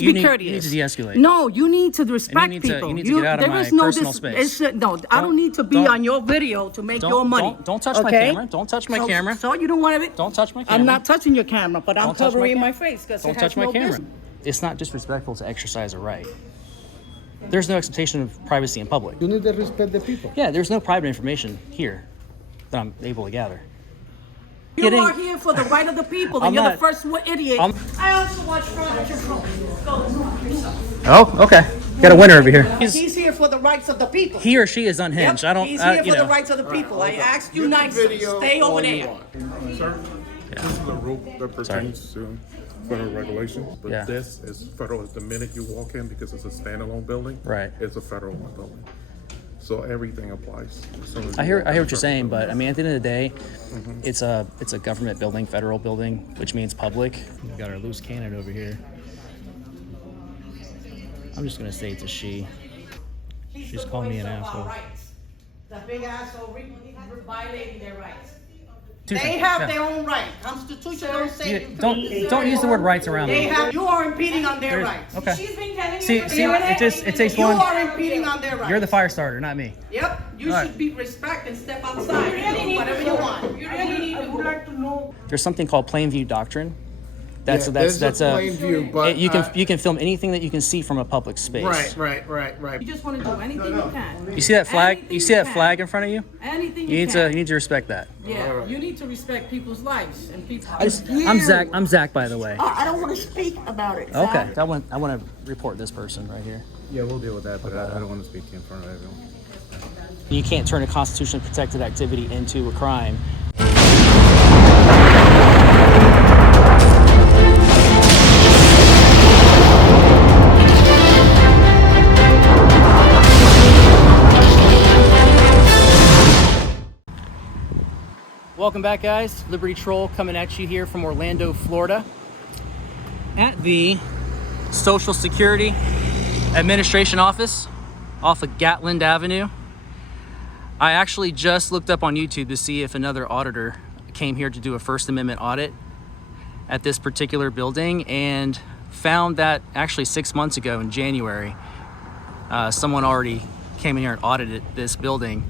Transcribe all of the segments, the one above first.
You need courteous. to de-escalate. No, you need to respect people. You need to get out of my personal space. No, I don't need to be on your video to make your money. Don't touch my camera. Don't touch my camera. So you don't want to. Don't touch my camera. I'm not touching your camera, but I'm covering my face because don't touch my camera. It's not disrespectful to exercise a right. There's no expectation of privacy in public. You need to respect the people. Yeah, there's no private information here that I'm able to gather. You are here for the right of the people, and you're the first idiot. I also watch Furniture Pro. Oh, okay. Got a winner over here. He's here for the rights of the people. He or she is unhinged. Yep. I don't. He's here for the rights of the people. I asked you nicely. Stay over there. Sir, this is a rule that pertains to federal regulations, but this is federal the minute you walk in because it's a standalone building. Right. It's a federal building. So everything applies. I hear what you're saying, but I mean, at the end of the day, it's a government building, federal building, which means public. We've got our loose cannon over here. I'm just gonna say it's a she. She's called me an asshole. The big asshole violating their rights. They have their own right. Constitution don't say don't use the word rights around me. You are impeding on their rights. Okay. She's been telling See, it takes one. You are impeding on their rights. You're the fire starter, not me. Yep. You should be respect and step outside. Do whatever you want. You really need to. I would like to know. There's something called plain view doctrine. That's a plain view, but you can film anything that you can see from a public space. Right. You just want to do anything you can. You see that flag? You see that flag in front of you? Anything you need to respect that. Yeah, you need to respect people's lives and people. I'm Zach, by the way. I don't want to speak about it. Okay, I want to report this person right here. Yeah, we'll deal with that, but I don't want to speak in front of everyone. You can't turn a constitutionally protected activity into a crime. Welcome back, guys. Liberty Troll coming at you here from Orlando, Florida, at the Social Security Administration office off of Gatland Avenue. I actually just looked up on YouTube to see if another auditor came here to do a First Amendment audit at this particular building, and found that actually 6 months ago in January, someone already came in here and audited this building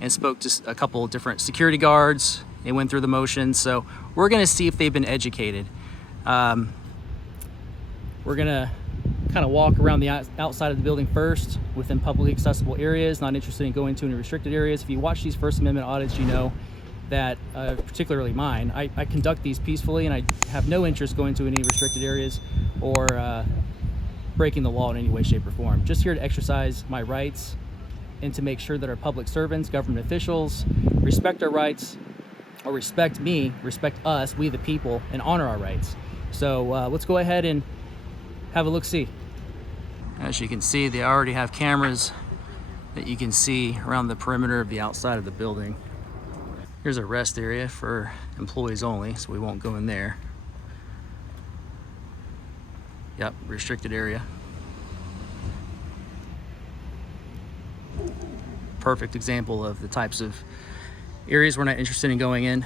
and spoke to a couple of different security guards. They went through the motions, so we're gonna see if they've been educated. We're gonna kind of walk around the outside of the building first, within publicly accessible areas, not interested in going to any restricted areas. If you watch these First Amendment audits, you know that, particularly mine, I conduct these peacefully, and I have no interest going to any restricted areas or breaking the law in any way, shape, or form. Just here to exercise my rights and to make sure that our public servants, government officials, respect our rights, or respect me, respect us, we the people, and honor our rights. So let's go ahead and have a look-see. As you can see, they already have cameras that you can see around the perimeter of the outside of the building. Here's a rest area for employees only, so we won't go in there. Yep, restricted area. Perfect example of the types of areas we're not interested in going in.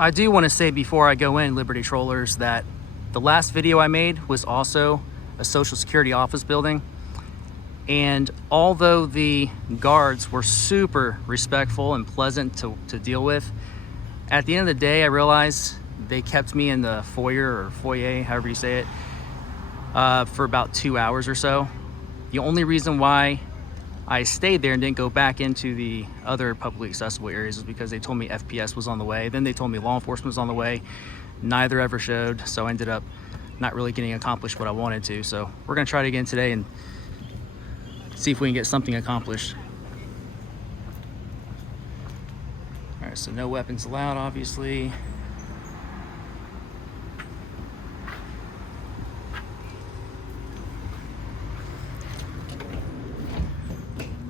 I do want to say before I go in, Liberty Trollers, that the last video I made was also a Social Security office building. And although the guards were super respectful and pleasant to deal with, at the end of the day, I realized they kept me in the foyer or foyer, however you say it, for about 2 hours or so. The only reason why I stayed there and didn't go back into the other publicly accessible areas was because they told me FPS was on the way. Then they told me law enforcement was on the way. Neither ever showed, so I ended up not really getting accomplished what I wanted to. So we're gonna try it again today and see if we can get something accomplished. All right, so no weapons allowed, obviously.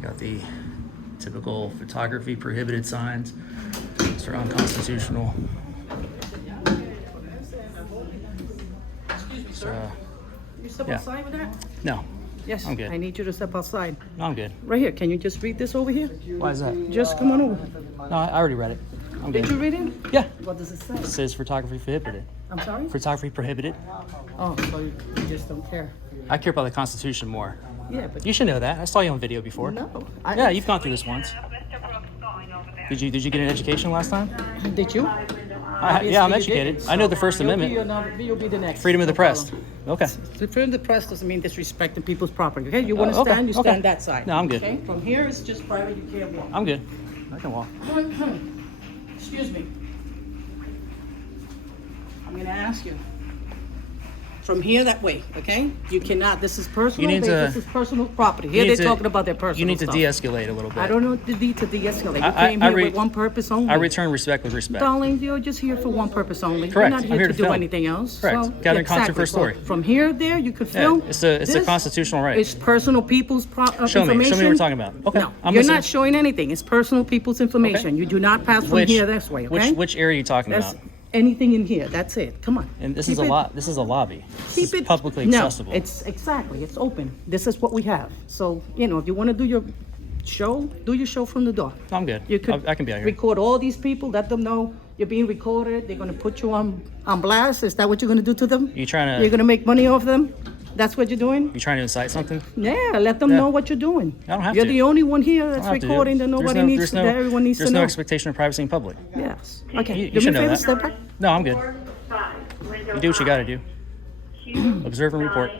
Got the typical photography prohibited signs. These are unconstitutional. So, You step outside with that? no, Yes. I'm good. I need you to step outside. I'm good. Right here. Can you just read this over here? Why is that? Just come on over. No, I already read it. I'm good. Did you read it? Yeah. What does it say? It says photography prohibited. I'm sorry? Photography prohibited. Oh, so you just don't care. I care about the Constitution more. Yeah, but You should know that. I saw you on video before. no. Yeah, you've gone through this once. Did you get an education last time? Did you? Yeah, I'm educated. I know the First Amendment. You'll be the next. Freedom of the No press. problem. Okay. Freedom of the press doesn't mean disrespecting people's property. Okay, you want to okay, stand, you okay. stand that side. No, I'm good. Okay, from here it's just private. You can't walk. I'm good. I can walk. Excuse me. I'm gonna ask you. From here that way, okay? You cannot. This is personal. need to- This is personal property. Here need they're to- talking about their personal You need to stuff. de-escalate a little bit. I don't know the need to de-escalate. You I- came I here re- with one purpose only. I return respect with respect. Darling, you're just here for one purpose only. Correct. You're not I'm here here to to do film. anything else. Correct. So, Gathering content for a story. So from here, there, you could Yeah, film. it's a This constitutional right. It's personal people's Show me. information. Show me what we're talking about. Okay. No, I'm you're listening. not showing anything. It's personal people's information. You do not pass from here this way, okay? Which area are you talking That's about? anything in here. That's it. Come on. And this Keep is a it- lot. This is a lobby. This Keep is it publicly no, accessible. it's exactly. It's open. This is what we have. So if you want to do your show, do your show from the door. I'm good. You could I can be out here. record all these people. Let them know you're being recorded. They're gonna put you on blast. Is that what you're gonna do to them? You trying to? You're gonna make money off them? That's what you're doing? You trying to incite something? Yeah. Let them Yeah. know what you're doing. I don't have You're to. the only one here I that's don't have to do it. recording that nobody needs. There's no, that everyone needs there's to no know. expectation of privacy in public. Yes. Okay. You Do should me a know favor. that. Step back. No, I'm good. You do what you got to do. Observe and report.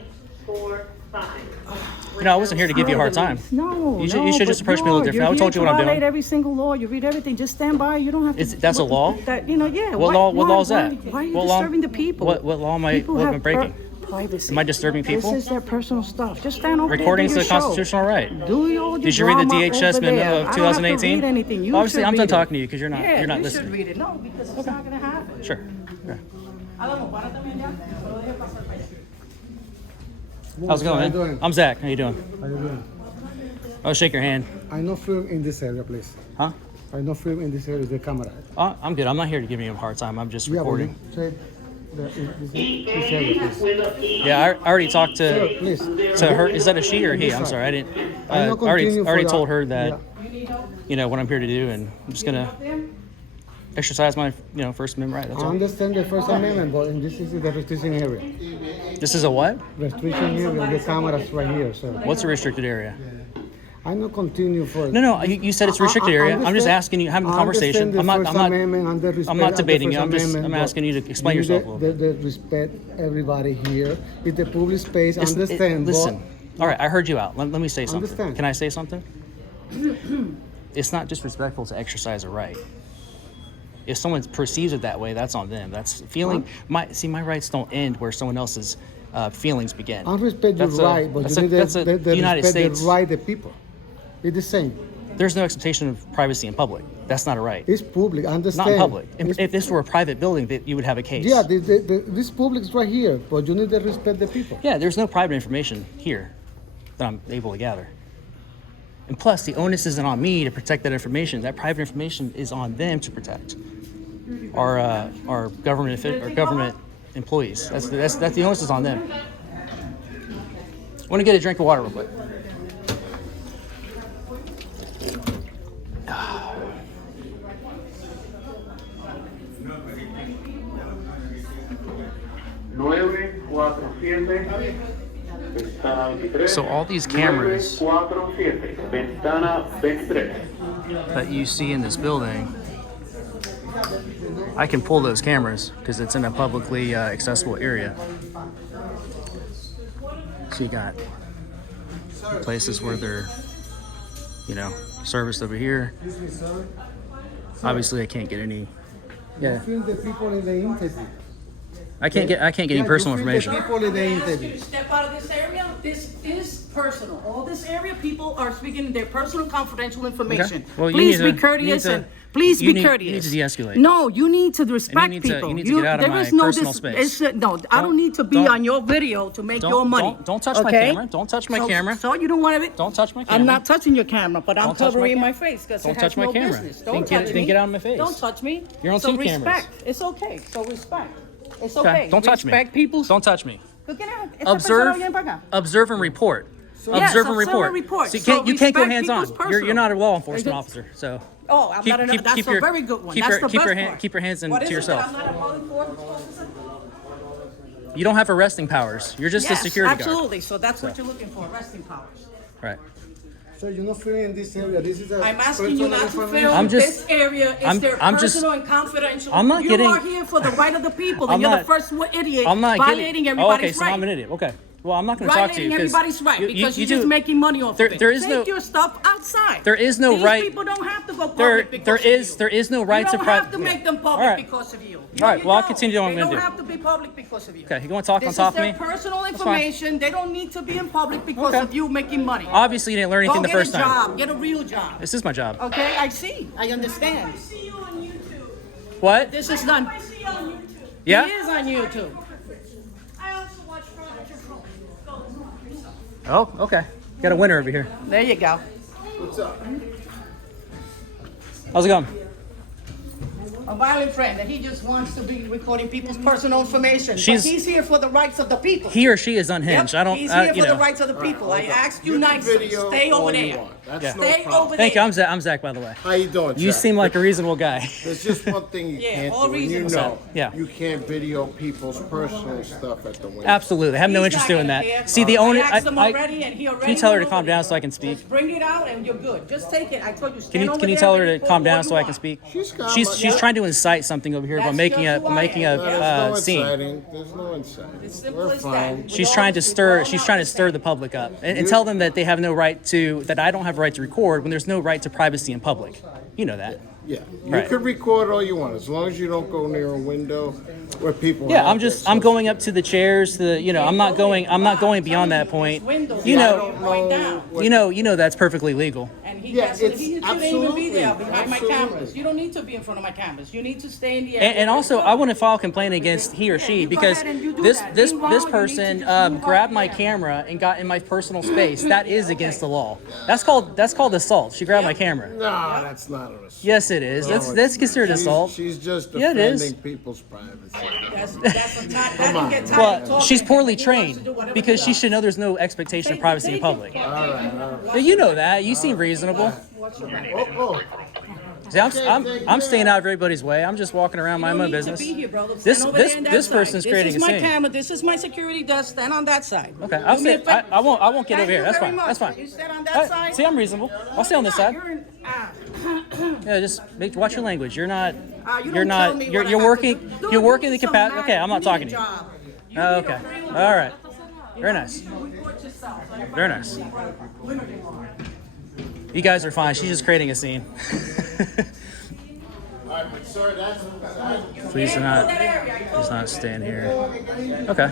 I wasn't here to give you a hard time. No, You should just approach me a little different. I told you what I'm doing. You violate every single law. You read everything. Just stand by. You don't have to. That's a law? Yeah. What law is that? Why are you What law- disturbing the people? What law am I People have breaking? Privacy. Am I disturbing people? This is their personal stuff. Just stand over Recording is there. a constitutional right. Did you read the DHS memo of 2018? Anything. Obviously, I'm done talking to you because you're not Yeah, you listening. should read it. No, because it's not going to happen. Sure. Yeah. How's it going, How you man? doing? I'm Zach. How you doing? How you doing? Oh, shake your hand. I no film in this area, please. Huh? I no film in this area, the camera. I'm good. I'm not here to give you a hard time. I'm just Yeah, but recording. you said this area, please. Yeah, I already talked Sir, to please. her. Is that a she or a he? I'm sorry. I didn't. I no already continue for that. told her that Yeah. what I'm here to do, and I'm just gonna exercise my First Amendment right. That's I all. understand the First Amendment, but in this is the restriction area. This is a what? Restriction area, the cameras right here, sir. What's a restricted area? I no continue for. No. You said it's restricted area. I'm just understand- asking you, having a I conversation. understand the First Amendment and the respect I'm not of the debating you. First I'm Amendment, asking you to but explain you yourself a little bit. The respect everybody here. It's the public space. Understand. Listen. All right, I heard you out. Let me say something. Understand. Can I say something? It's not disrespectful to exercise a right. If someone perceives it that way, that's on them. That's feeling. My rights don't end where someone else's feelings begin. I respect your right, but you need the United respect States. the right the people. It's the same. There's no expectation of privacy in public. That's not a right. It's public. Understand. Not in public. It's- If this were a private building, that you would have a case. Yeah, this public is right here, but you need to respect the people. Yeah, there's no private information here that I'm able to gather. And plus, the onus isn't on me to protect that information. That private information is on them to protect. Our government employees. That's the onus is on them. I want to get a drink of water real quick. So all these cameras that you see in this building, I can pull those cameras because it's in a publicly accessible area. So you got places where they're, serviced over here. Obviously, I can't get any. Yeah, Film the people in the interview. I can't get any personal information. The people in the I ask you interview. to step out of this area. This is personal. All this area, people are speaking their personal confidential information. Well, you please need be to- courteous you need and to- please you be need- courteous. you need to de-escalate. No, you need to respect need to- people. you need to get out of there my is no personal space. no, I don't need to be don't- on your video to make don't- your money. don't touch my okay? camera. Don't touch my camera. So you don't want to. Don't touch my I'm camera. not touching your camera, but I'm Don't touch my covering my camera. face because Don't it has touch my no camera. business. Then Don't get- touch then me. get out of my face. Don't touch me. You're on so two cameras. respect. It's okay. So respect. It's Okay, okay. don't touch me. Respect people's. Don't touch me. ¿Tú quieres- esta Observe, persona viene para acá? observe and report. Yes, Observe and observe report. and report. So So you can't go respect hands on. people's You're not a law personal. enforcement officer. So Oh, I'm not enough. That's a very good one. That's the best part. Keep your hands What to is it yourself. that I'm not a public officer? You don't have arresting powers. You're just a security guard. Absolutely. So that's what you're looking for, arresting powers. Right. So you're not filming in this area. This is a I'm asking you not to film. I'm just- This area is their I'm just- personal and confidential. I'm not you getting- are here for the right of the people, I'm and you're not- the first idiot I'm not violating getting, everybody's okay, so right. I'm an idiot. Okay. Well, I'm not going to talk to you. Violating everybody's right because you're do- just making money off of it. there is Take no- your stuff outside. There is no These right- people don't have to go public because there of you. is no right You to don't private. have to make them public All right. because of you. All right, You well, I'll don't. continue doing what I'm They gonna don't do. have to be public because of you. Okay, you want to talk This on top is of me? their personal That's fine. information. They don't need to be in public because Okay. of you making money. Obviously, you didn't learn anything Go the get first a time. job. Get a real job. This is my job. Okay, I see. I understand. See you on YouTube. What? This is done. I see you on YouTube. Yeah? He is on YouTube. I also watch Fraud Control. Go look yourself. Oh, okay. Got a winner over here. There you go. How's it going? A violent friend that he just wants to be recording people's personal information. She's- But he's here for the rights of the people. He or she is unhinged. Yep, I don't. He's here you for know. the rights of the people. I asked you can nicely. video Stay over all you there. want. That's Yeah. no Stay problem. over Thank you. there. I'm Zach, by the way. How you doing, You Jack? seem like a reasonable guy. There's just one thing you Yeah, can't all do, and you reasonable. know. Yeah. You can't video people's personal stuff at the window. Absolutely. I have no He's interest not doing gonna that. care. See, the owner. I asked him already, and he already Can you tell her to went calm over down there. so I can speak? Just bring it out and you're good. Just take it. I told you. Can you tell her to calm down so I can speak? She's trying to incite something over here by That's making just who I am. There's no scene. inciting. There's no inciting. It's simple We're as fine. that. She's trying to stir. She's trying to stir the public up and tell them that they have no right to. That I don't have a right to record when there's no right to privacy in public. You know that. Yeah, you Right. could record all you want as long as you don't go near a window where people. Yeah, have I'm going up to the chairs. I'm not going beyond that point. Windows. You I know, don't point down. you know that's perfectly legal. And he Yeah, doesn't. it's He shouldn't even be absolutely, there behind my absolutely. cameras. You don't need to be in front of my cameras. You need to stay in the area. And also, I want to file a complaint against he or she you go because ahead and you do this that. this Meanwhile, this you need to person just move grabbed out my there. camera and got in my personal space. That is against the law. That's called assault. She grabbed my camera. No, that's not an assault. Yes, it is. That's considered assault. She's just Yeah, it is. defending people's privacy. That's that can get tired of Well, talking she's poorly because he wants to trained do whatever because he she should know there's no expectation of privacy in public. All right. You know that. You seem reasonable. Oh, See, I'm staying out of everybody's way. I'm just walking around minding my You don't need business. to be here, bro. Stand This over there on that side. person's creating a This is my scene. camera. This is my security desk. Stand on that side. Okay, Do I'll me a stay. favor. I won't get Thank over here. you That's very fine. much. That's fine. You stand on that side. See, I'm reasonable. I'll stay on this side. You're in- Yeah, just watch your language. You're not. you You're don't tell not. me You're what I have to working. do. Dude, You're working you the need capacity. some Okay, I'm not you talking need to a you. job. You Oh, need a okay. real All job. right. Very nice. Report yourself. Very nice. You guys are fine. She's just creating a scene. Please do not stand here. Okay.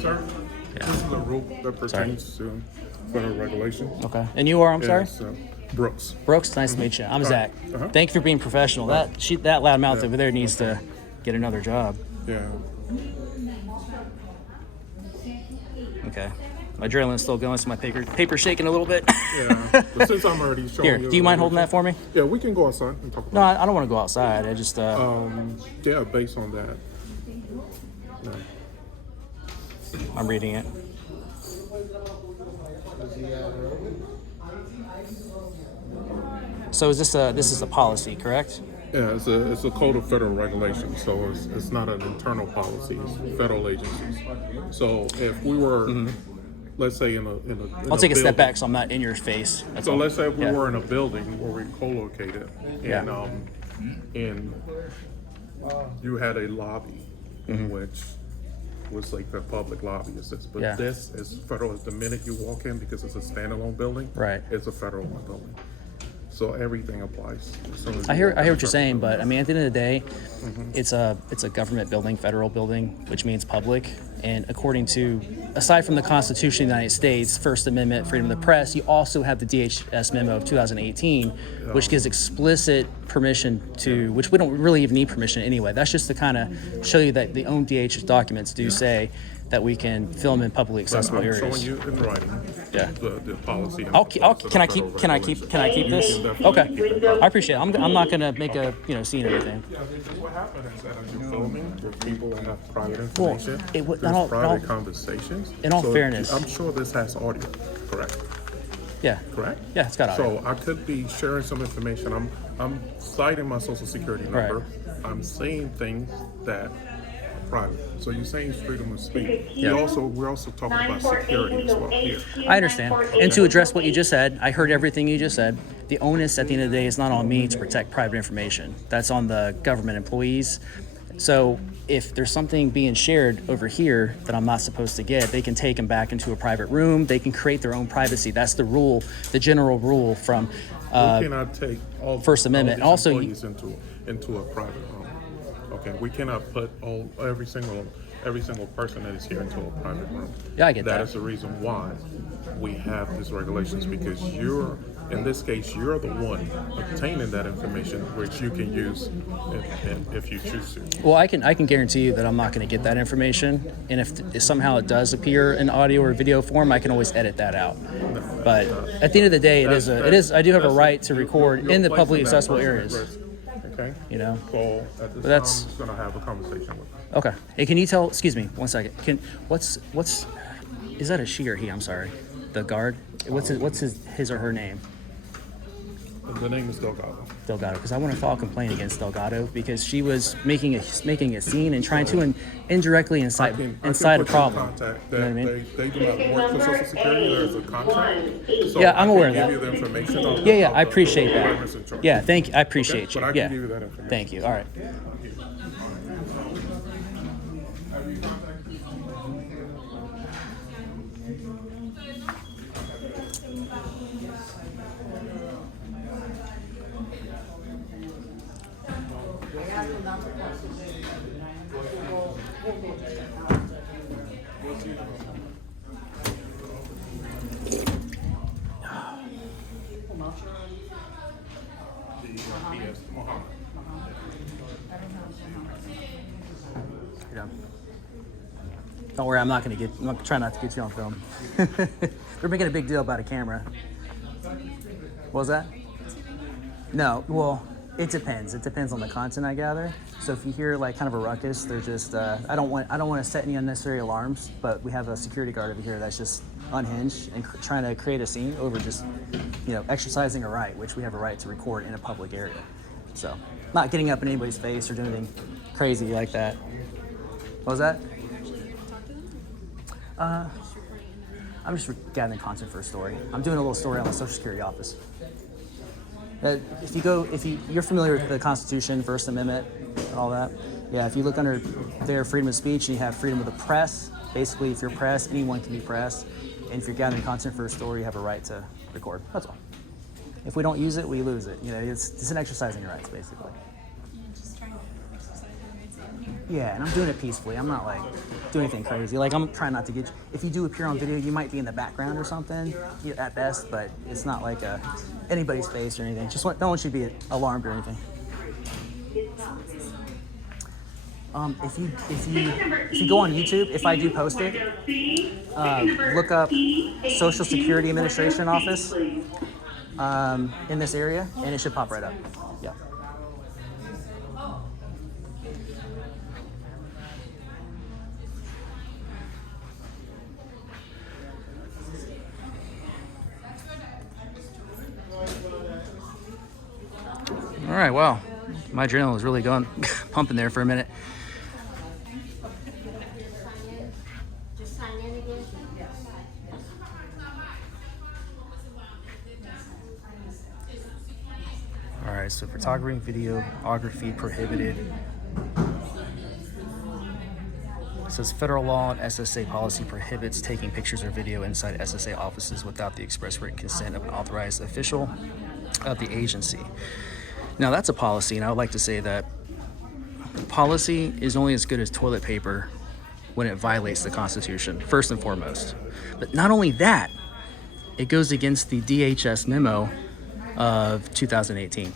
Sir, this is a rule that pertains to federal regulations. Okay. And you are? I'm sorry. It's, Brooks. Brooks, nice to meet you. I'm Zach. Uh-huh. Thank you for being professional. That loudmouth over there needs to get another job. Yeah. Okay. My adrenaline's still going, so my paper's shaking a little bit. Yeah. But since I'm already showing Here, you. do you mind holding that for me? Yeah, we can go outside and talk No, about I don't want to go outside. I just yeah, based on that. No. I'm reading it. So this is a policy, correct? Yeah, it's a code of federal regulations, so it's not an internal policy. It's federal agencies. So if we were, let's say in a I'll take a step building- back so I'm not in your face. That's So all. let's say if we Yeah. were in a building where we co-located, Yeah. and you had a lobby, in which was like the public lobby, it says, but Yeah. this is federal. The minute you walk in, because it's a standalone building, Right. It's a federal building, so everything applies. As soon as I you hear walk what in you're the saying, federal but I mean at the end of the day, it's a government building, federal building, which means public, And according to, aside from the Constitution of the United States, First Amendment, freedom of the press, you also have the DHS memo of 2018, which gives explicit permission to, which we don't really even need permission anyway. That's just to kind of show you that the own DHS documents do say that we can film in publicly accessible I'm areas. showing you in writing the policy. And Can I keep this? Okay, I appreciate it. I'm not gonna make a scene or anything. What happened is that as you're filming, there's people that have private information. Well, there's private conversations. In all fairness, I'm sure this has audio, correct? Yeah. Correct? Yeah, it's got audio. So I could be sharing some information. I'm citing my social security number. Right. I'm saying things that are private. So you're saying freedom of speech. Yeah. We're also talking about security as well here. I understand. And to address what you just said, I heard everything you just said. The onus at the end of the day is not on me to protect private information. That's on the government employees. So if there's something being shared over here that I'm not supposed to get, they can take them back into a private room. They can create their own privacy. That's the rule, the general rule from We cannot take all First Amendment. all Also, these employees into a private room. Okay, we cannot put every single person that is here into a private room. Yeah, I get that. That is the reason why we have these regulations, because in this case, you're the one obtaining that information, which you can use if you choose to. well, I can guarantee you that I'm not going to get that information. And if somehow it does appear in audio or video form, I can always edit that out. But at the end of the day, I do have a right to record in the publicly accessible areas. Okay. So at this time, I'm just gonna have a conversation with you. Okay. Hey, can you tell? Excuse me, 1 second. What's? Is that a she or he? I'm sorry. The guard. What's his or her name? The name is Delgado. Delgado, because I want to file a complaint against Delgado because she was making a scene and trying to indirectly incite a problem. You know what I mean? They do not work for Social Security. There's a contract. So Yeah, I'm aware of that. I can give you the information. Yeah, I appreciate that. Yeah, thank you. I appreciate you. But I Yeah, can give you that information. thank you. All right. Don't worry, I'm not trying not to get you on film. They're making a big deal about a camera. What was that? No, well, it depends. It depends on the content I gather. So if you hear like kind of a ruckus, they're just I don't want to set any unnecessary alarms, but we have a security guard over here that's just unhinged and trying to create a scene over just exercising a right, which we have a right to record in a public area. So not getting up in anybody's face or doing anything crazy like that. What was that? I'm just gathering content for a story. I'm doing a little story on the Social Security office. You're familiar with the Constitution, First Amendment, and all that. Yeah, if you look under their freedom of speech, you have freedom of the press. Basically, if you're press, anyone can be press. And if you're gathering content for a story, you have a right to record. That's all. If we don't use it, we lose it. It's an exercising your rights, basically. Just trying to exercise your rights in here. Yeah, and I'm doing it peacefully. I'm not like doing anything crazy. Like I'm trying not to get. If you do appear on video, you might be in the background or something, at best. But it's not like anybody's face or anything. Don't want you to be alarmed or anything. If you go on YouTube, if I do post it, look up Social Security Administration Office in this area, and it should pop right up. Yeah. All right, wow. My adrenaline was really going pumping there for a minute. Just sign in again? Yes. All right, so photography, videography prohibited. It says federal law and SSA policy prohibits taking pictures or video inside SSA offices without the express written consent of an authorized official of the agency. Now that's a policy, and I would like to say that policy is only as good as toilet paper when it violates the Constitution, first and foremost. But not only that, it goes against the DHS memo of 2018.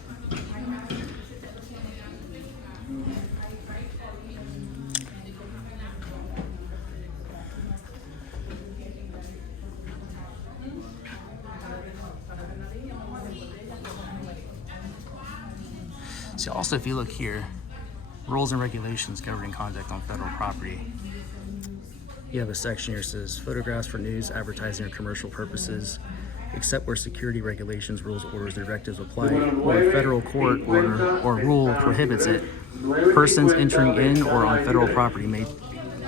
So also, if you look here, rules and regulations governing conduct on federal property, you have a section here that says photographs for news, advertising, or commercial purposes, except where security regulations, rules, orders, directives apply, or a federal court order or rule prohibits it. Persons entering in or on federal property may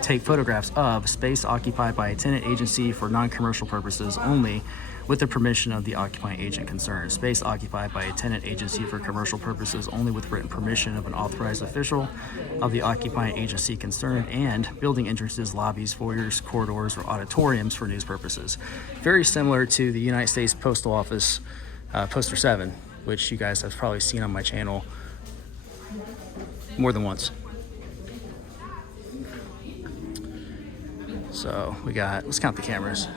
take photographs of space occupied by a tenant agency for non-commercial purposes only, with the permission of the occupying agent concerned. Space occupied by a tenant agency for commercial purposes only with written permission of an authorized official of the occupying agency concerned, and building entrances, lobbies, foyers, corridors, or auditoriums for news purposes. Very similar to the United States Postal Office Poster 7, which you guys have probably seen on my channel more than once. So we got, let's count the cameras.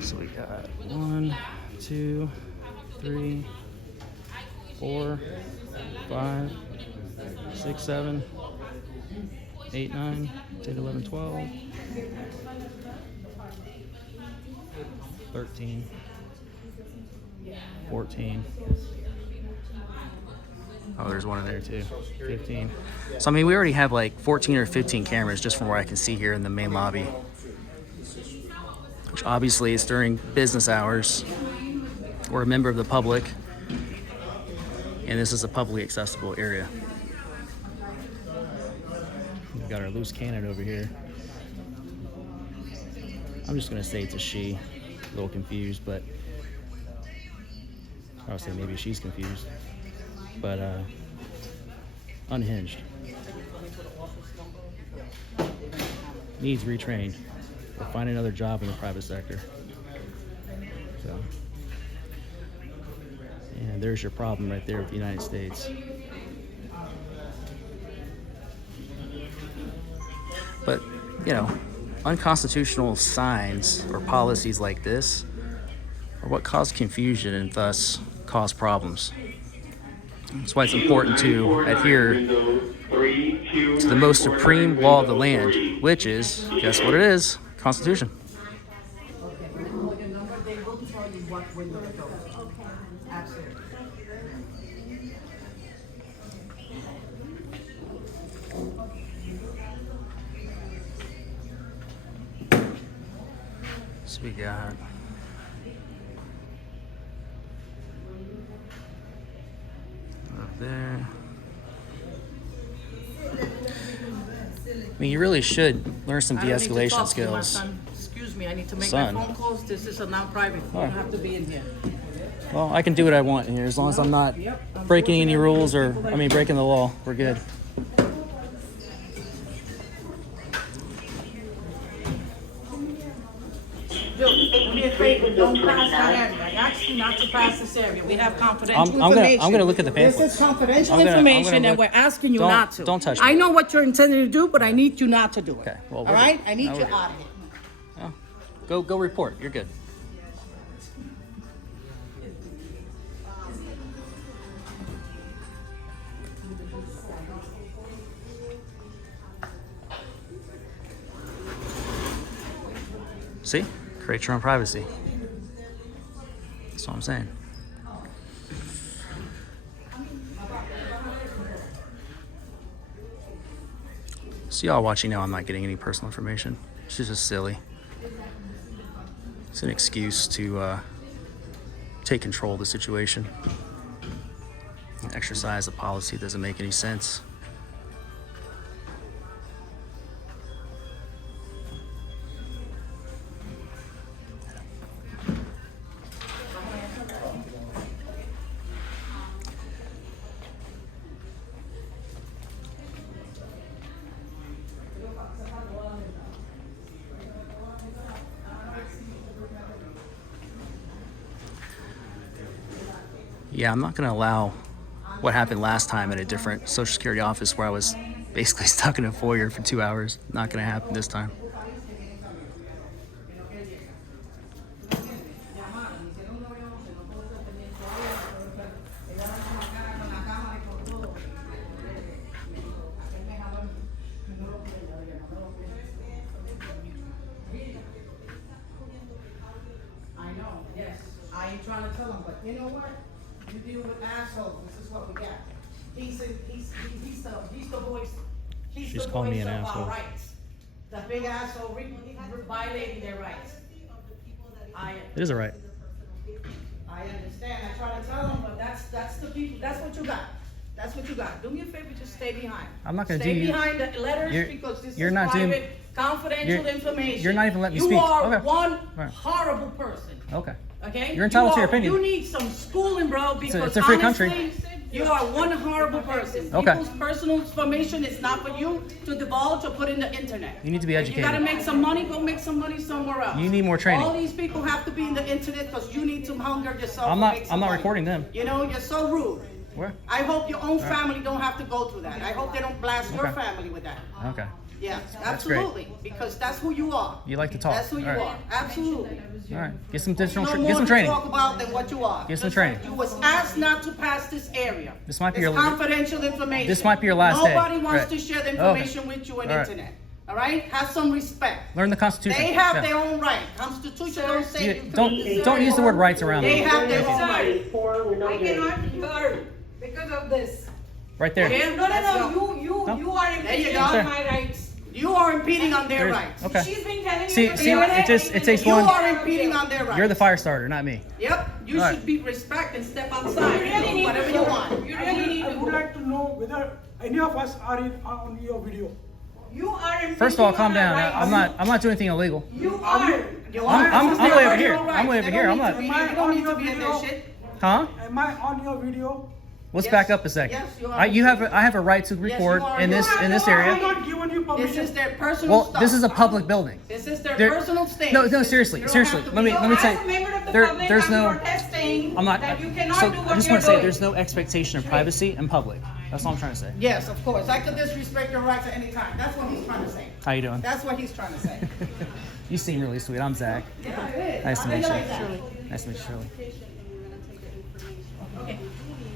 So we got 1, 2, 3, 4, 5, 6, 7, 8, 9, 10, 11, 12, 13, 14. Oh, there's one in there too. 15. So I mean, we already have like 14 or 15 cameras just from where I can see here in the main lobby, which obviously is during business hours. We're a member of the public, and this is a publicly accessible area. We've got our loose cannon over here. I'm just gonna say it's a she. A little confused, but I would say maybe she's confused. But Unhinged. Needs retrained. Or find another job in the private sector. So, and there's your problem right there with the United States. But, you know, unconstitutional signs or policies like this are what cause confusion and thus cause problems. That's why it's important to adhere to the most supreme law of the land, which is, guess what it is? Constitution. Okay, when you call your number, they will tell you what window to go. Okay. Absolutely. So we got up there. I mean, you really should learn some I don't need to de-escalation talk to you, my skills. son. Excuse me, I need to make Son. my phone calls. This is a non-private. You don't have to be in here. Well, I can do what I want in here as long as I'm not breaking any rules or, I mean, breaking the law. We're good. Bill, do me a favor, don't pass that area. I asked you not to pass this area. We have confidential I'm information. gonna look at the pamphlets. This is confidential I'm gonna information, and look- we're asking you Don't- not to. don't touch me. I know what you're intending to do, but I need you not to do it. Okay, well, All we're right? good. I need No, you we're good. out of here. Oh, go report. You're good. See? Create your own privacy. That's what I'm saying. So y'all watching now, I'm not getting any personal information. It's just silly. It's an excuse to take control of the situation. Exercise a policy that doesn't make any sense. Yeah, I'm not going to allow what happened last time at a different Social Security office where I was basically stuck in a foyer for 2 hours. Not gonna happen this time. I know, yes. I ain't trying to tell them, but you know what? You deal with assholes. This is what we got. He's the voice. He's She's the calling me voice an of asshole. our rights. The big asshole violating their rights. It is a right. I understand. I try to tell them, but that's the people. That's what you got. That's what you got. Do me a favor, just stay behind. I'm not gonna stay do you. behind the letters You're- because this you're is not doing- private, confidential information. you're not even letting me You speak. are Okay. one Right. horrible person. Okay. Okay? You're entitled to your opinion. You need some schooling, bro, because it's a free country. honestly, you are one horrible person. Okay. People's personal information is not for you to divulge or put in the internet. You need to be If you gotta educated. make some money, go make some money somewhere else. You need more training. All these people have to be in the internet because you need to hunger yourself. I'm to not- make some I'm not money. recording them. You know, you're so rude. Where? I hope your own family don't have to go through that. I hope they don't blast your Okay. family with that. Okay. Yes, great. absolutely, because that's who you are. You like to talk. That's who you All right. are, absolutely. All right. Get some additional. No Get more some to training. talk about than what you are. Get some Just training. like you was asked not to pass this area. This might be It's your- confidential information. This might be your last day. Nobody wants Right. to share the Okay. information with you on All right. internet. All right? Have some respect. Learn the Constitution. They have Yeah. their own right. Constitution don't say you Don't use the word rights around They them. have their own right. I cannot guard because of this. Right there. Yeah? No, Let's go. you are There you impeding go. on my rights. You are impeding on their There- rights. Okay. She's been telling See, me for see, years. it takes You one. are impeding on their rights. You're the fire starter, not me. Yep, you All right. should be respect and step outside and do whatever you want. You really need I to would go. like to know whether any of us are on your video. You are impeding First of all, on calm our down. rights. I'm not doing anything illegal. You are. You I'm It's way their over here. personal rights. I'm way over They here. don't I'm need not- to be- Am I You don't need to on be your in their video? shit. Huh? Am I on your video? Let's Yes. back up a second. Yes, you are. I have a right to record you are. in You this have in this no I area. have not given you This permission. is their personal Well, stuff. this is a public building. This is their There- personal thing. No, seriously, You don't seriously. have to Let me be- So let me as say. a member of the There, public, there's I'm no. protesting I'm not. that you cannot So do I what just you're want to say doing. there's no expectation of privacy in public. That's all I'm trying to say. Yes, of course. I could disrespect your rights at any time. That's what he's trying to say. How you doing? That's what he's trying to say. You seem really sweet. I'm Zach. Yeah, it is. Nice to I meet you. like that. Nice to meet you, Shirley.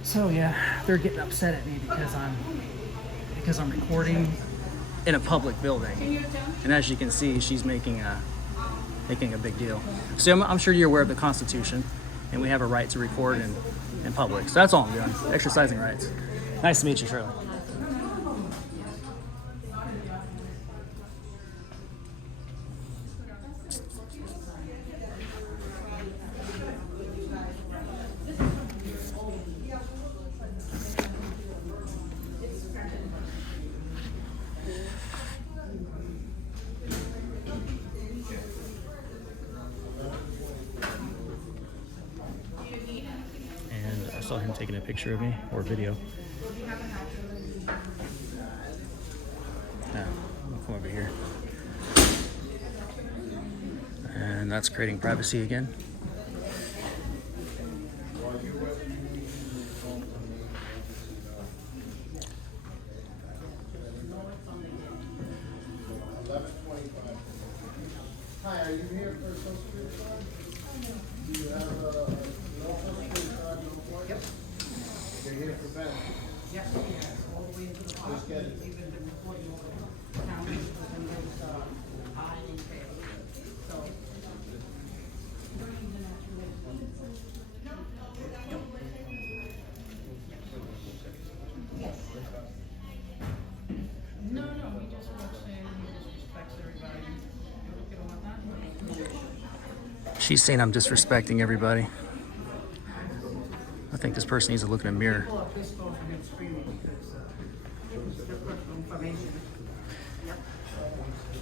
So yeah, they're getting upset at me because I'm recording in a public building, and as you can see, she's making a big deal. So I'm sure you're aware of the Constitution, and we have a right to record in public. So that's all I'm doing, exercising rights. Nice to meet you, Shirley. And I saw him taking a picture of me, or video. Now, I'll come over here. And that's creating privacy again. Hi, are you here for social security card? Do you have a no social security card no more? Yep. You're here for benefits? Yes, all the way into the park, Just get it. even before you county, and there's, ironing pay. So. No, he just wants to, he just respects everybody. You look at whatnot. She's saying I'm disrespecting everybody. I think this person needs to look in a mirror. Pull up this phone for him screaming because, it's their personal information. Yep.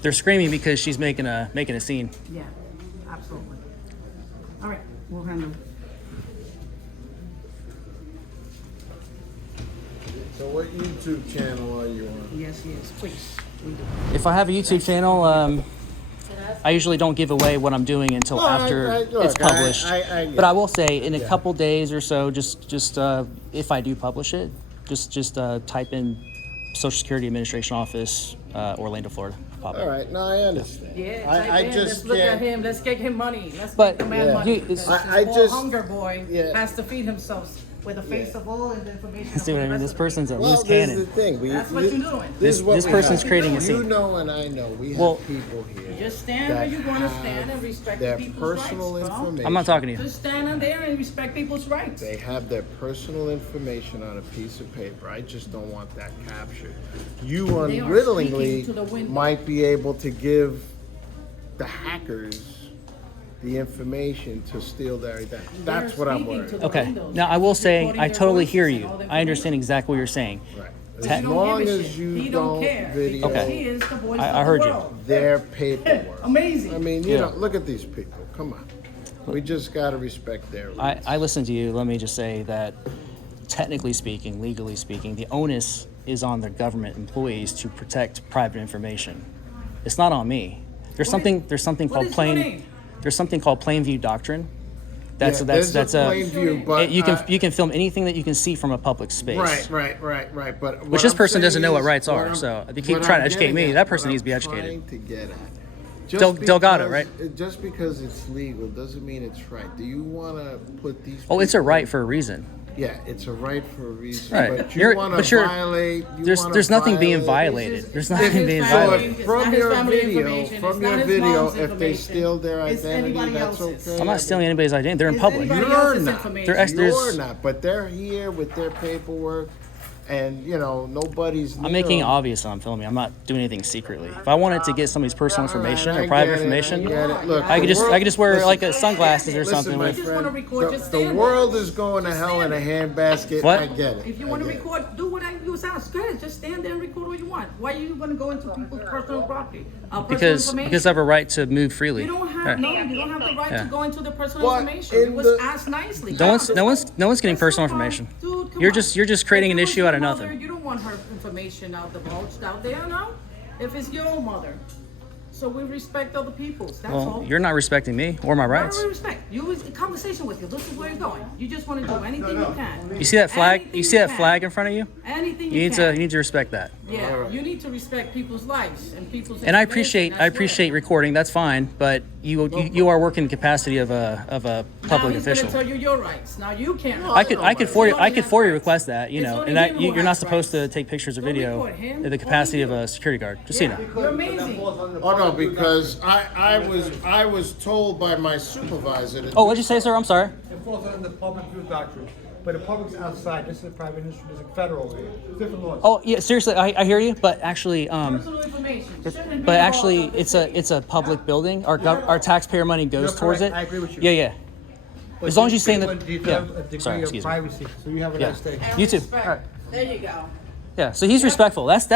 They're screaming because she's making a scene. Yeah, absolutely. All right, we'll handle it. So what YouTube channel are you on? Yes, please. We do. If I have a YouTube channel, I usually don't give away what I'm doing until Well, after look, it's published. I get But I it. will say, in a Yeah. couple days or so, just if I do publish it, just type in Social Security Administration office, Orlando, Florida. Pop All right, now I understand. Yeah, I let's just look at can't. him. Let's get him money. Let's But- get the man Yeah. money. You- because I this just- hunger boy yeah. has to feed himself with the face of all and the information. See of what I the mean? rest This of person's a Well, loose this is the cannon. thing. That's what you're doing. This is what This we person's have. creating a You scene. know and I know we have Well- people here. Just stand where that you want to have stand and respect their people's personal rights, bro. information. I'm not talking to you. Just stand on there and respect people's rights. They have their personal information on a piece of paper. I just don't want that captured. You They are unwillingly speaking to the window. might be able to give the hackers the information to steal their identity. That's what I'm speaking worried to about. the Okay. windows. Now I will say Recording I their totally voices hear and you. all the I understand information. exactly what you're saying. Right. But As you don't long give a as shit. you He don't care video because Okay. he is the voice I of heard the you. world. their paperwork. Amazing. I mean, you Yeah. know, look at these people. Come on. We just got to respect their rights. I listen to you. Let me just say that technically speaking, legally speaking, the onus is on the government employees to protect private information. It's not on me. There's something what called is your name? plain view doctrine. That's Yeah, that's there's a plain view, but you can film anything that you can see from a public space. Right. But Which what this I'm person saying doesn't know what is- rights are, I'm- so they keep what trying to I'm educate getting me. at, That person what needs to be I'm educated. trying to get at. Delgado, right? Just because it's legal doesn't mean it's right. Do you want to put these? Oh, it's a people- right for a reason. Yeah, it's a right for a reason. Right. But You're- you want but to you're- violate. There's nothing being violated. There's nothing being violated. It's From not his your family video, information. from It's your not his video, mom's if they information. steal their It's identity, anybody that's else's. okay. I'm not stealing anybody's identity. They're in It's public. anybody You're else's not. information. You're not, but they're here with their paperwork, and you know nobody's. I'm making it obvious that I'm filming. I'm not doing anything secretly. If I wanted to get somebody's personal information or private information, Look, I could just wear listen, like a sunglasses or listen, something. my With, just wanna friend, record, just the stand world there. is going to Just hell in stand a there. handbasket. What? I get it. If you I want to get it. record, do what you sound. Go ahead, just stand there and record all you want. Why are you going to go into people's personal property? because I have a right to move freely. you don't have Right. you don't have the right Yeah. to go into the personal But information. It in was the- asked nicely. No one's getting That's personal so hard. information. Dude, come You're on. just creating If an it was issue your out of mother, nothing. You don't want her information out divulged out there, no? If it's your own mother. So we respect other people's. That's Well, all. you're not respecting me or my Why rights. do we respect? You was the conversation with you. This is where you're going. You just want to do anything you can. You see that flag? Anything You see that can. flag in front of you? Anything You need can. to respect that. Yeah, you need to respect people's lives and people's. And I information, appreciate swear. recording. That's fine, but you are working in the capacity of a Now public he's official. gonna tell you your rights. Now you can't. I could for you It's only for you his request rights. that, you It's know, only and him who you're not has supposed rights. to take pictures or Don't video record him, in the capacity of only a security guard. Just so you know. You're amazing. Oh no, because I was told by my supervisor that. Oh, what'd you say, sir? I'm sorry. It falls under the public view doctrine. But the public's outside. This is a private industry. This is a federal here. Different laws. Oh yeah, seriously, I hear you, but actually, Personal information. Shouldn't be but actually, involved in it's a public building. Our taxpayer money goes You're towards correct. it. I agree with you. Yeah. But As long as you you say in the deserve a yeah. degree Sorry, of excuse me. privacy. So you have a Yeah. nice day. And You too. respect. All right. There you go. Yeah. So he's respectful. That's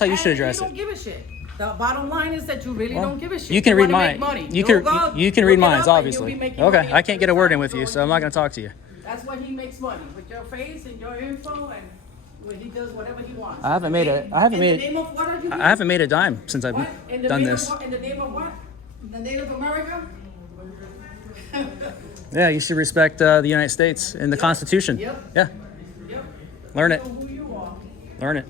how you should address You it. don't give a shit. The bottom line is that you really don't give a shit. You can read wanna mine. make money. You You'll can go, you can look read it mine, up, and you'll obviously. be making Okay, money I can't get a word in with every you, time so I'm not going to talk to you. That's why he makes money with your face and your info, and when he does whatever he wants. I haven't made a In the name of what are you doing? I haven't made a dime since I've What? In the done name this. Of what? In the name of what? In the name of America? Yeah, you should respect the United States and the Constitution. Yep. Yeah, Yep. learn it. Know who you are. Learn it.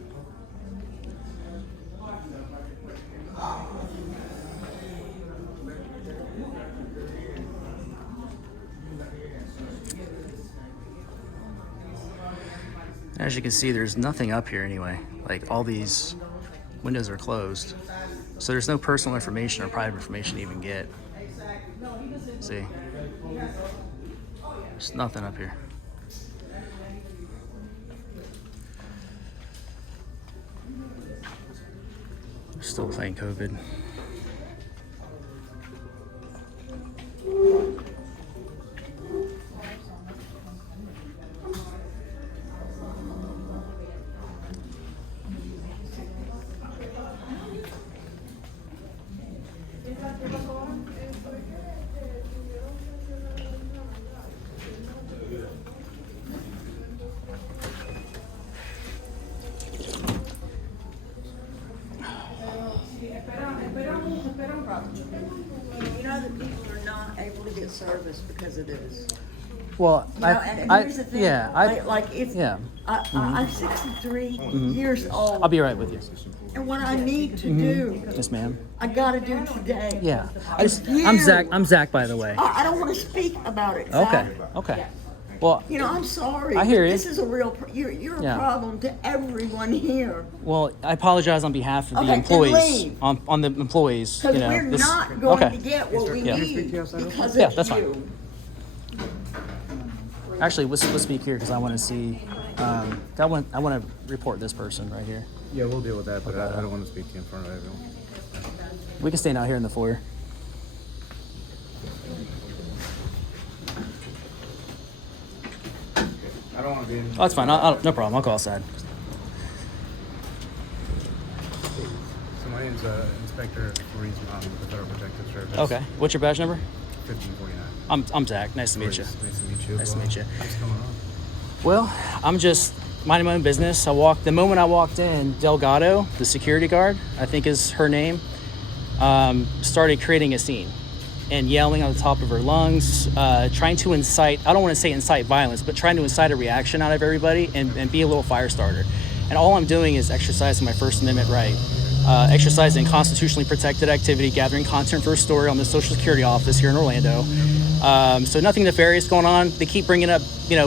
As you can see, there's nothing up here anyway. Like all these windows are closed. So there's no personal information or private information to even get. See? There's nothing up here. Still playing COVID. You know that people are not able to get service because of this. Well, You know, and here's the thing. yeah, like if yeah. I'm 63 years old. I'll be right with you. And what I need to do, Yes, ma'am. I gotta do today. Yeah. It's I'm Zach. you. I'm Zach, by the way. I don't want to speak about it. Okay. Zach. Okay. Well, You know, I'm sorry. I hear but you. This is a real. You're a Yeah. problem to everyone here. well, I apologize on behalf of the Okay, then employees. leave. On the employees, Because you know. we're this- not going okay. to get what we Yeah. need because Yeah, of that's you. fine. Actually, let's speak here because I want to see. I want to report this person right here. Yeah, we'll deal with that, but I don't want to speak to you in front of everyone. We can stand out here in the foyer. I don't want to be in. Oh, that's fine. No problem. I'll go outside. So my name's Inspector Maurice with the Federal Protective Service. Okay. What's your badge number? 1549. I'm Zach. Nice to meet you. Nice to meet you. Nice to meet you. What's going on? Well, I'm just minding my own business. The moment I walked in, Delgado, the security guard, I think is her name, started creating a scene and yelling on the top of her lungs, trying to incite, I don't want to say incite violence, but trying to incite a reaction out of everybody and be a little fire starter. And all I'm doing is exercising my First Amendment right, exercising constitutionally protected activity, gathering content for a story on the Social Security office here in Orlando. So nothing nefarious going on. They keep bringing up,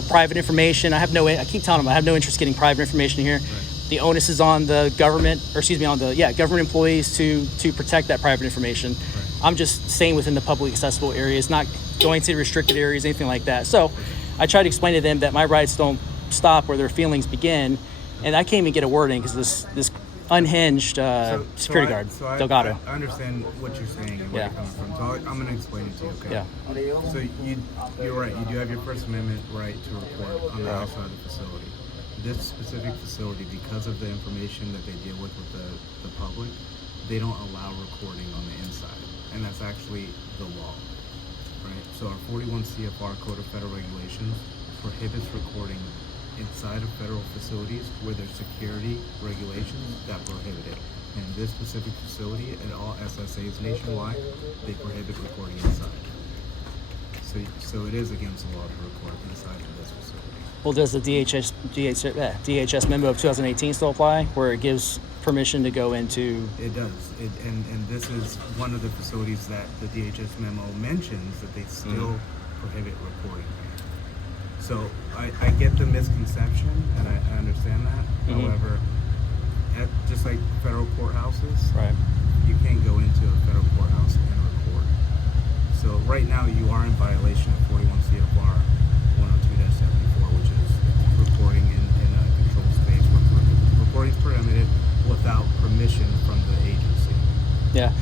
private information. I keep telling them I have no interest in getting private information here. Right. The onus is on the government, government employees to protect that private information. Right. I'm just staying within the publicly accessible areas, not going to restricted areas, anything like that. So I try to explain to them that my rights don't stop where their feelings begin. And I can't even get a word in because this unhinged security guard, Delgado. I understand what you're saying and where you're coming from. So I'm going to explain it to you, okay? Yeah. So you're right. You do have your First Amendment right to report on the outside of the facility. This specific facility, because of the information that they deal with the public, they don't allow recording on the inside. And that's actually the law, right? So our 41 CFR Code of Federal Regulations prohibits recording inside of federal facilities where there's security regulations that prohibit it. And this specific facility and all SSAs nationwide, they prohibit recording inside. So it is against the law to record inside of this facility. Well, does the DHS memo of 2018 still apply, where it gives permission to go into? It does. And this is one of the facilities that the DHS memo mentions that they still prohibit recording. So I get the misconception, and I understand that. However, just like federal courthouses, right, you can't go into a federal courthouse and record. So right now you are in violation of 41 CFR 102-74, which is recording in a controlled space. Recording is permitted without permission from the agency. Yeah.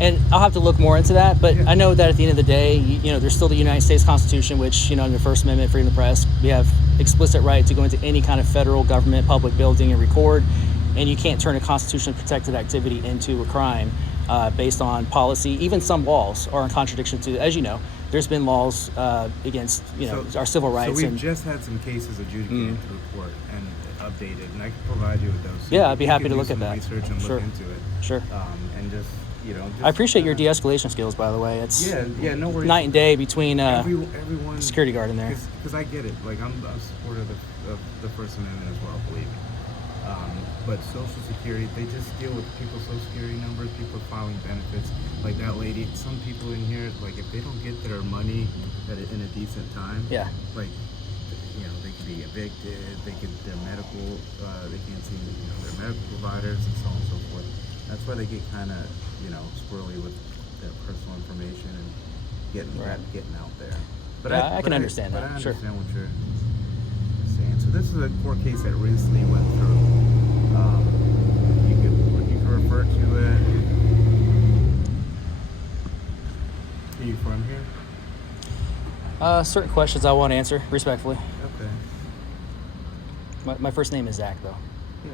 And I'll have to look more into that, but I know that at the end of the day, there's still the United States Constitution, which, in the First Amendment, freedom of the press, we have explicit right to go into any kind of federal government public building and record, and you can't turn a constitutionally protected activity into a crime based on policy. Even some laws are in contradiction to, as you know, there's been laws against, our civil rights. So we've just had some cases adjudicated to report and updated, and I can provide you with those. So yeah, I'd be happy to do look at some that. research and look into it. Sure. And just, I appreciate your de-escalation skills, by the way. It's no worries. night and day between everyone, security guard in there. Because I get it. Like, I'm supportive of the First Amendment as well, believe me. But Social Security, they just deal with people's Social Security numbers, people filing benefits. Like that lady, some people in here, like if they don't get their money in a decent time, like, they could be evicted, their medical, they can't see, their medical providers and so on and so forth. That's why they get kind of, squirrely with their personal information and getting out there. But I can understand that. I Sure. understand what you're saying. So this is a court case that recently went through. You can refer to it. Are you from here? Certain questions I won't answer respectfully. Okay. My first name is Zach, though. Yeah.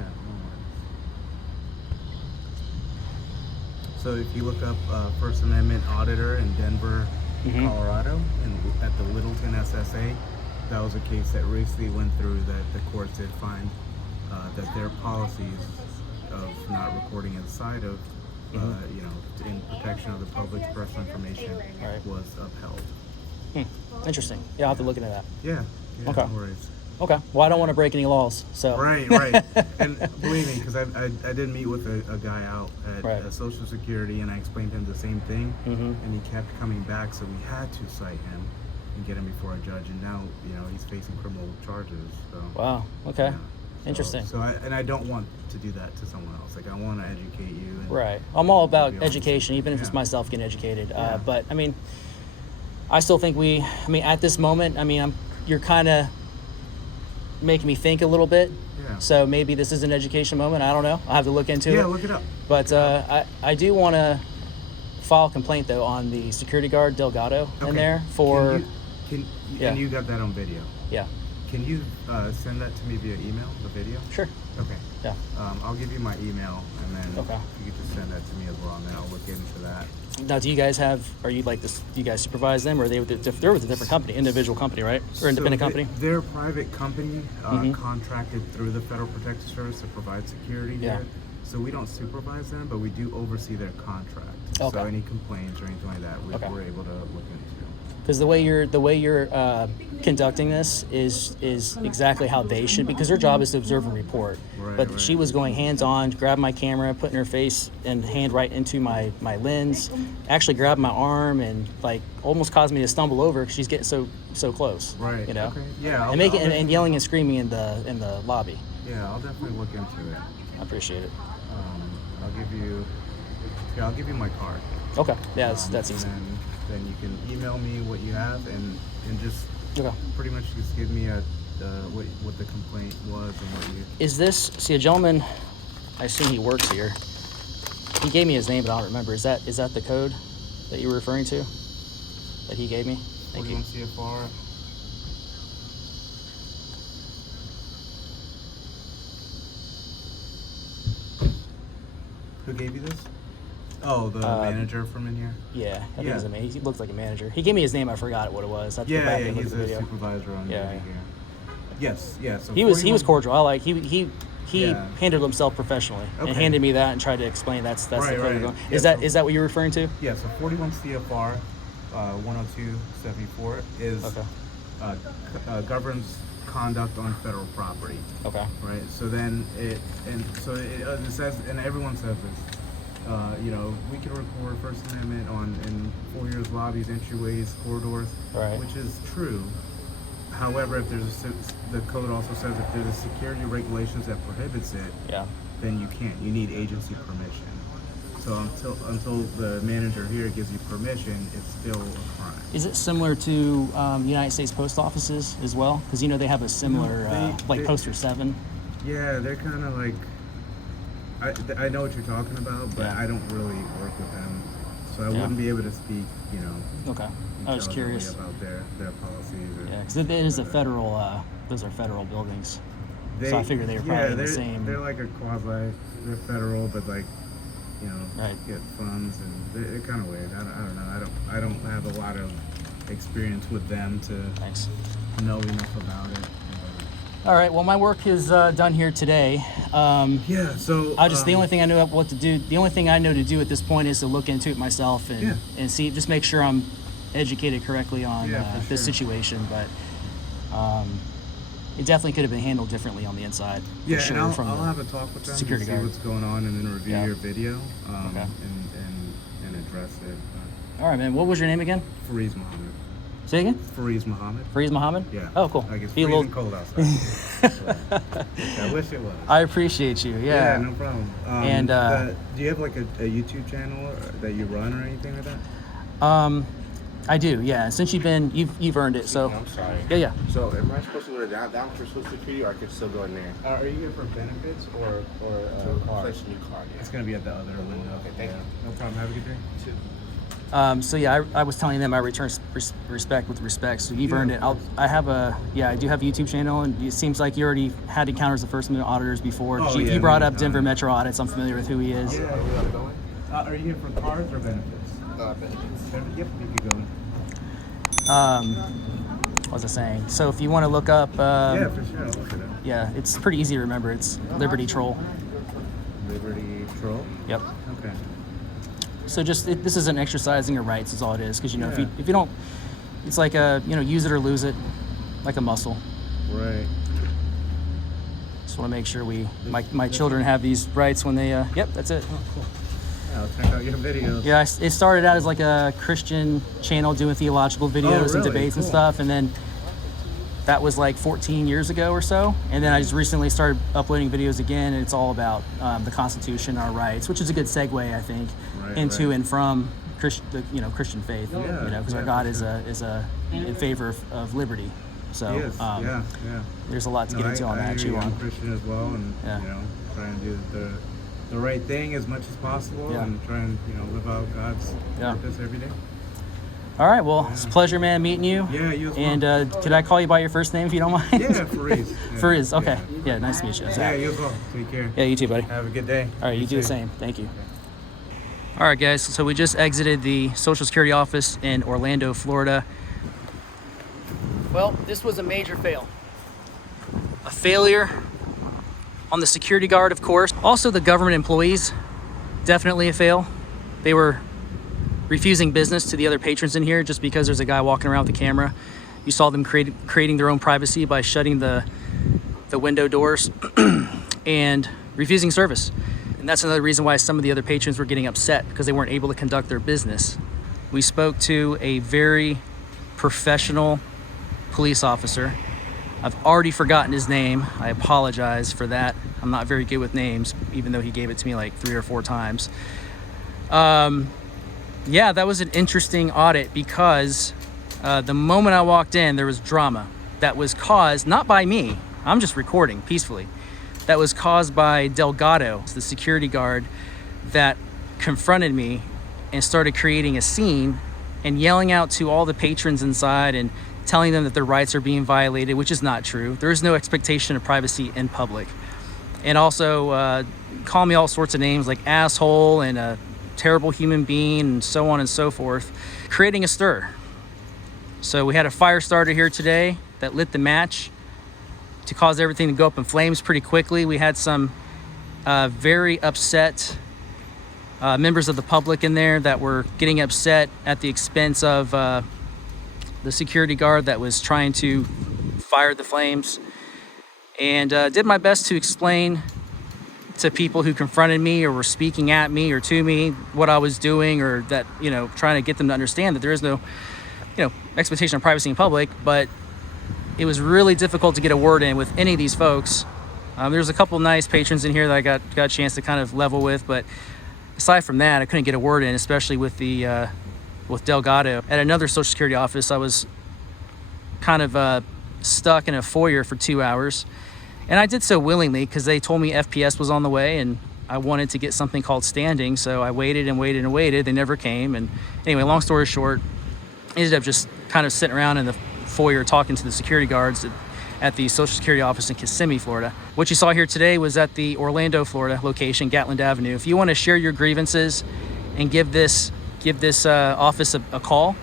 So if you look up First Amendment Auditor in Denver, Colorado, and at the Littleton SSA, that was a case that recently went through that the courts did find that their policies of not recording inside of, in protection of the public's personal information was upheld. Interesting. Yeah, I'll have to look into that. Yeah. Okay. No worries. Okay. Well, I don't want to break any laws, so. Right. And believe me, because I did meet with a guy out at Social Security, and I explained to him the same thing, and he kept coming back, so we had to cite him and get him before a judge, and now he's facing criminal charges. So. Wow. Okay. Yeah. Interesting. So I don't want to do that to someone else. Like, I want to educate you. And Right. I'm all about be honest. education, even if it's Yeah. myself getting educated. Yeah. But I mean, I still think at this moment, you're kind of making me think a little bit. Yeah. So maybe this is an education moment. I don't know. I'll have to look into it. Yeah, look it up. But I do want to file a complaint, though, on the security guard Delgado in Okay. there for. Yeah. And you got that on video. Yeah. Can you send that to me via email, the video? Sure. Okay. Yeah. I'll give you my email, and then Okay. you can just send that to me as well, and then I'll look into that. Now, do you guys are you like this? Do you guys supervise them, or are they're with a different company, individual company, right? Or independent company? They're a private company contracted through the Federal Protective Service to provide security Yeah. here. So we don't supervise them, but we do oversee their contract. Okay. So any complaints or anything like that, we're able to look into. Because the way you're conducting this is exactly how they should, because their job is to observe and report. But Right. she was going hands-on, grabbing my camera, putting her face and hand right into my lens, actually grabbed my arm and like almost caused me to stumble over because she's getting so close. Right. You know. Okay. Yeah. And and yelling and screaming in the lobby. Yeah, I'll definitely look into it. I appreciate it. I'll give you my card. Okay. Yeah, that's easy. And then you can email me what you have, and just Okay. pretty much just give me what the complaint was and what you. Is this a gentleman? I assume he works here. He gave me his name, but I don't remember. Is that the code that you were referring to? That he gave me? Thank you. 41 CFR. Who gave you this? Oh, the manager from in here? Yeah, I think Yeah. he's a man. He looked like a manager. He gave me his name. I forgot what it was. I have to go Yeah, back yeah, and look he's at the a video. supervisor on Yeah, duty yeah. here. Yes, yeah. So He was 41 cordial. I like he Yeah. handled himself professionally and Okay. handed me that and tried to explain that's the Right, code we're right. going. Yeah, Is that what you're referring to? Yeah, so 41 CFR 10274 is governs conduct on federal property. Okay. Right. So then it says, and everyone says this. We can record First Amendment in foyers, lobbies, entryways, corridors, Right. which is true. However, if the code also says if there's a security regulations that prohibits it, Yeah. then you can't. You need agency permission. So until the manager here gives you permission, it's still a crime. Is it similar to United States post offices as well? Because they have a similar they- Poster 7. Yeah, they're kind of like. I know what you're talking about, but Yeah. I don't really work with them, so I Yeah. wouldn't be able to speak. Okay. I was intelligently curious. about their policies. Yeah, because it is a federal. Those are federal buildings. So I figured they were probably the same. They're like a quasi. They're federal, but like, Right. get funds, and they're kind of weird. I don't know. I don't have a lot of experience with them to Thanks. know enough about it. All right. Well, my work is done here today. Yeah. So The only thing I know what to do. The only thing I know to do at this point is to look into it myself and see, just make sure I'm educated correctly on for this sure. situation. But it definitely could have been handled differently on the inside. For Yeah, sure, and from I'll the have a talk with them security and see guard. what's going on, and then review Yeah. your video Okay. and address it. All right, man. What was your name again? Fariz Muhammad. Say again. Fariz Muhammad. Fariz Muhammad? Yeah. Oh, cool. Like it's Be a freezing little- cold outside. I wish it was. I appreciate you. Yeah, no problem. And, do you have like a YouTube channel that you run or anything like that? I do. Yeah. Since you've earned it. So. I'm sorry. Yeah. So am I supposed to go down for Social Security, or I could still go in there? Are you here for benefits or Place a new card. It's gonna be at the other window. Okay, thank you. No problem. Have a good day. Too. So yeah, I was telling them I return respect with respect. So you've earned it. I do have a YouTube channel, and it seems like you already had encounters with First Amendment auditors before. Oh, You yeah, brought many up Denver times. Metro Audits. I'm familiar with who he is. Yeah. Where we going? Are you here for cards or benefits? Benefits. Yep, you could go. What was I saying? So if you want to look up, Yeah, for sure. I'll look it up. yeah, it's pretty easy to remember. It's Liberty Troll. Liberty Troll. Yep. Okay. So this isn't exercising your rights, is all it is. Because if you don't, It's like a, you know, use it or lose it, like a muscle. Right. Just want to make sure my children have these rights when they, yep, that's it. Oh, cool. Yeah, I'll check out your videos. Yeah, it started out as like a Christian channel doing theological videos and really? debates and Cool. stuff, and then that was like 14 years ago or so. And then I just recently started uploading videos again, and it's all about the Constitution, our rights, which is a good segue, I think, into and from Christian faith. Yeah, you know, because our God is in favor of liberty. So He is. Yeah. there's a lot to get into on that. Chew I'm on. Christian as well, and Yeah. you know, try and do the right thing as much as possible, Yeah. and try and, you know, live out God's Yeah. purpose every day. All right, well, it's a pleasure, man, meeting you. Yeah, you as well. And could I call you by your first name if you don't mind? Yeah, Fariz. Yeah. Fariz, okay. Yeah, nice to meet you. Yeah, Zach. you as well. Take care. Yeah, you too, buddy. Have a good day. All right, you Be do the safe. same. Thank you. All right, guys, so we just exited the Social Security office in Orlando, Florida. Well, this was a major fail. A failure on the security guard, of course. Also, the government employees, definitely a fail. They were refusing business to the other patrons in here just because there's a guy walking around with a camera. You saw them creating their own privacy by shutting the window doors and refusing service. And that's another reason why some of the other patrons were getting upset, because they weren't able to conduct their business. We spoke to a very professional police officer. I've already forgotten his name. I apologize for that. I'm not very good with names, even though he gave it to me like 3 or 4 times. Yeah, that was an interesting audit because the moment I walked in, there was drama that was caused not by me. I'm just recording peacefully. That was caused by Delgado, the security guard that confronted me and started creating a scene and yelling out to all the patrons inside and telling them that their rights are being violated, which is not true. There is no expectation of privacy in public. And also call me all sorts of names like asshole and a terrible human being and so on and so forth, creating a stir. So we had a fire starter here today that lit the match to cause everything to go up in flames pretty quickly. We had some very upset members of the public in there that were getting upset at the expense of the security guard that was trying to fire the flames, and did my best to explain to people who confronted me or were speaking at me or to me what I was doing, or that, you know, trying to get them to understand that there is no, you know, expectation of privacy in public. But it was really difficult to get a word in with any of these folks. There's a couple nice patrons in here that I got a chance to kind of level with, but aside from that, I couldn't get a word in, especially with the with Delgado. At another Social Security office, I was kind of stuck in a foyer for 2 hours. And I did so willingly because they told me FPS was on the way and I wanted to get something called standing. So I waited and waited and waited. They never came. And anyway, long story short, ended up just kind of sitting around in the foyer talking to the security guards at the Social Security office in Kissimmee, Florida. What you saw here today was at the Orlando, Florida location, Gatland Avenue. If you want to share your grievances and give this office a call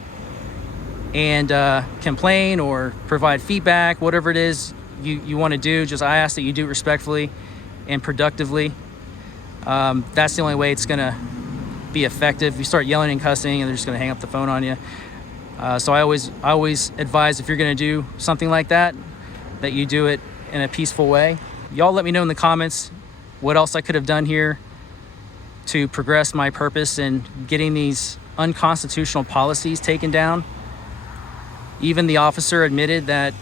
and complain or provide feedback, whatever it is you want to do, just I ask that you do it respectfully and productively. That's the only way it's gonna be effective. If you start yelling and cussing, and they're just gonna hang up the phone on you. So I always advise, if you're gonna do something like that you do it in a peaceful way. Y'all let me know in the comments what else I could have done here to progress my purpose in getting these unconstitutional policies taken down. Even the officer admitted that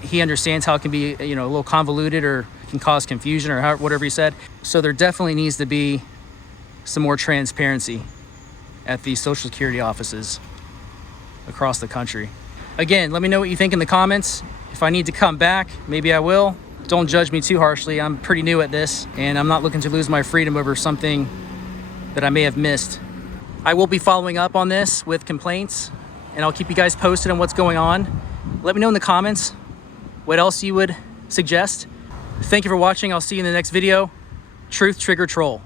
he understands how it can be, you know, a little convoluted or can cause confusion or whatever he said. So there definitely needs to be some more transparency at these Social Security offices across the country. Again, let me know what you think in the comments. If I need to come back, maybe I will. Don't judge me too harshly. I'm pretty new at this, and I'm not looking to lose my freedom over something that I may have missed. I will be following up on this with complaints, and I'll keep you guys posted on what's going on. Let me know in the comments what else you would suggest. Thank you for watching. I'll see you in the next video. Truth Trigger Troll.